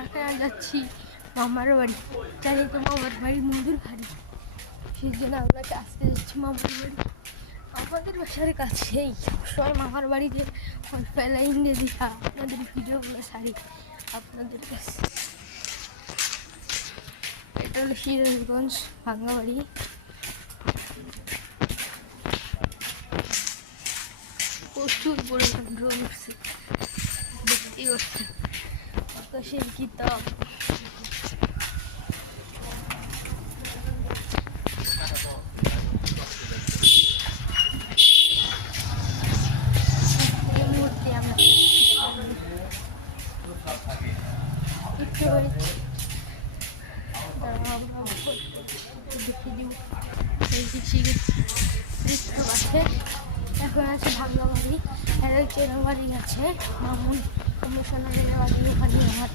এখন যাচ্ছি মামার বাড়ি। জানি তো মামার বাড়ি মধুর ভারী, সেই জন্য আমরা আসতে যাচ্ছি মামার বাড়ি। আমাদের বাসার কাছেই সবসময় মামার বাড়িতে ফেলাইন দিয়ে দিঘা আপনাদের ভিডিওগুলো ছাড়ি আপনাদের কাছে। এটা হলো সিরাজগঞ্জ ভাঙ্গাবাড়ি। প্রচুর পরিমাণ ড্রোন উঠছে, দেখতেই পাচ্ছেন আকাশের কিতাব। এখন আছে ভাঙ্গা বাড়ি, আর ওই চেনা বাড়ি আছে মামুন কমিশনারের বাড়ি, ওখানে আমার